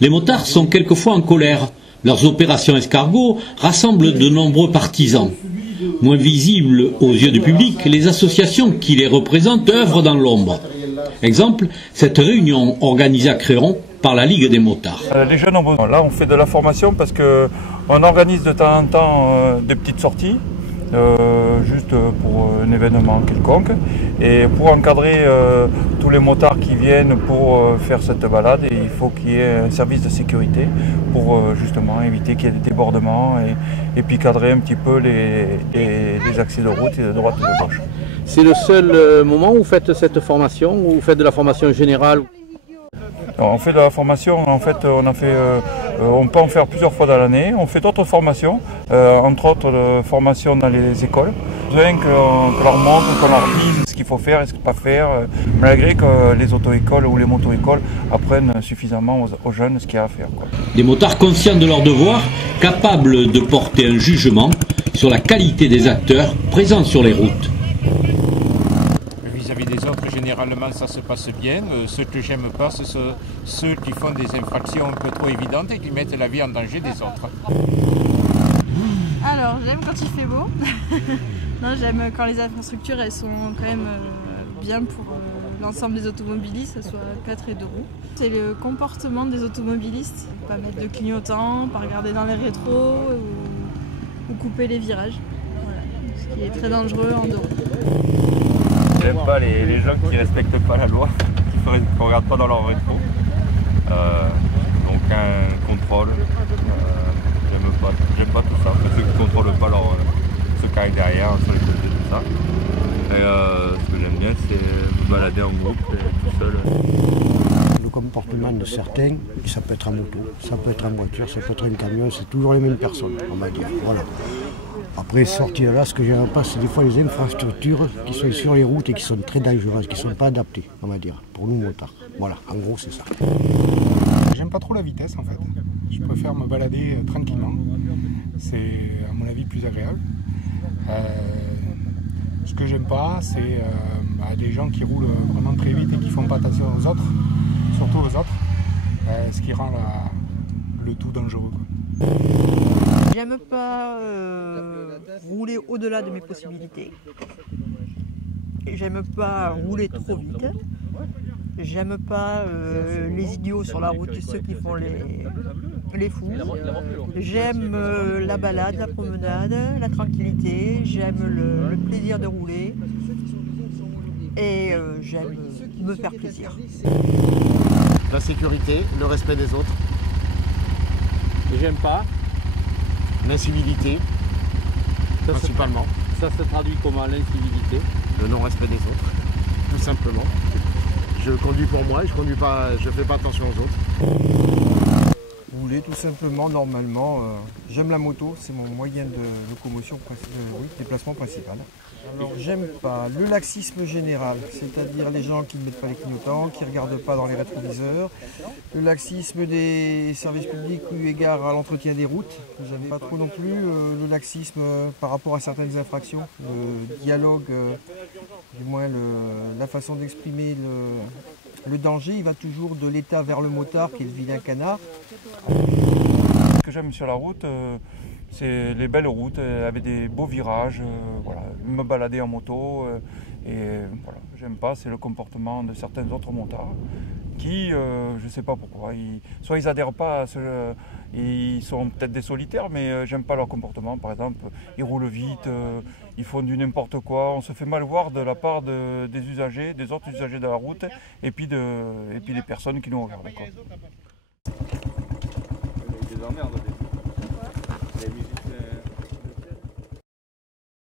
Les motards sont quelquefois en colère. Leurs opérations escargots rassemblent de nombreux partisans. Moins visibles aux yeux du public, les associations qui les représentent œuvrent dans l'ombre. Exemple, cette réunion organisée à Créon par la Ligue des motards. Les jeunes ont besoin. Là, on fait de la formation parce qu'on organise de temps en temps des petites sorties, juste pour un événement quelconque. Et pour encadrer tous les motards qui viennent pour faire cette balade, il faut qu'il y ait un service de sécurité pour justement éviter qu'il y ait des débordements et puis cadrer un petit peu les accès de route et de droite et de gauche. C'est le seul moment où vous faites cette formation, ou vous faites de la formation générale? Alors, on fait de la formation, en fait, on peut en faire plusieurs fois dans l'année. On fait d'autres formations, entre autres formations dans les écoles. Besoin qu'on leur montre, qu'on leur dise ce qu'il faut faire et ce qu'il ne faut pas faire, malgré que les auto-écoles ou les moto-écoles apprennent suffisamment aux jeunes ce qu'il y a à faire, quoi. Des motards conscients de leur devoir, capables de porter un jugement sur la qualité des acteurs présents sur les routes. Vis-à-vis des autres, généralement, ça se passe bien. Ceux que j'aime pas, ce sont ceux qui font des infractions un peu trop évidentes et qui mettent la vie en danger des autres. Alors, j'aime quand il fait beau. Non, j'aime quand les infrastructures elles sont quand même bien pour l'ensemble des automobilistes, que ce soit 4 et 2 roues. C'est le comportement des automobilistes, pas mettre de clignotants, pas regarder dans les rétros ou couper les virages. Voilà. Ce qui est très dangereux en 2 roues. J'aime pas les gens qui respectent pas la loi, qui ne regardent pas dans leur rétro. Donc un contrôle, j'aime pas tout ça. Ceux qui ne contrôlent pas ceux qui arrivent derrière, sur les côtés, tout ça. Et ce que j'aime bien, c'est me balader en groupe, tout seul. Le comportement de certains, ça peut être en moto, ça peut être en voiture, ça peut être en camion, c'est toujours les mêmes personnes, on va dire. Voilà. Après, sortir de là, ce que j'aime pas, c'est des fois les infrastructures qui sont sur les routes et qui sont très dangereuses, qui ne sont pas adaptées, on va dire, pour nous motards. Voilà, en gros, c'est ça. J'aime pas trop la vitesse, en fait. Je préfère me balader tranquillement. C'est, à mon avis, plus agréable. Ce que j'aime pas, c'est les gens qui roulent vraiment très vite et qui font pas attention aux autres, surtout aux autres, ce qui rend le tout dangereux, quoi. J'aime pas rouler au-delà de mes possibilités. J'aime pas rouler trop vite. J'aime pas les idiots sur la route, ceux qui font les fous. J'aime la balade, la promenade, la tranquillité. J'aime le plaisir de rouler. Et j'aime me faire plaisir. La sécurité, le respect des autres. Et j'aime pas. L'incivilité, principalement. Ça se traduit comment, l'incivilité? Le non-respect des autres, tout simplement. Je conduis pour moi et je fais pas attention aux autres. Rouler tout simplement, normalement. J'aime la moto, c'est mon moyen de locomotion, déplacement principal. Alors j'aime pas le laxisme général, c'est-à-dire les gens qui ne mettent pas les clignotants, qui ne regardent pas dans les rétroviseurs, le laxisme des services publics eu égard à l'entretien des routes. Vous n'avez pas trop non plus le laxisme par rapport à certaines infractions, le dialogue, du moins la façon d'exprimer le danger, il va toujours de l'État vers le motard qui est le vilain canard. Ce que j'aime sur la route, c'est les belles routes avec des beaux virages, voilà, me balader en moto. Et voilà, j'aime pas, c'est le comportement de certains autres motards qui, je ne sais pas pourquoi, soit ils n'adhèrent pas à ils sont peut-être des solitaires, mais j'aime pas leur comportement. Par exemple, ils roulent vite, ils font du n'importe quoi, on se fait mal voir de la part des usagers, des autres usagers de la route, et puis des personnes qui nous regardent, quoi. Des emmerdes, des...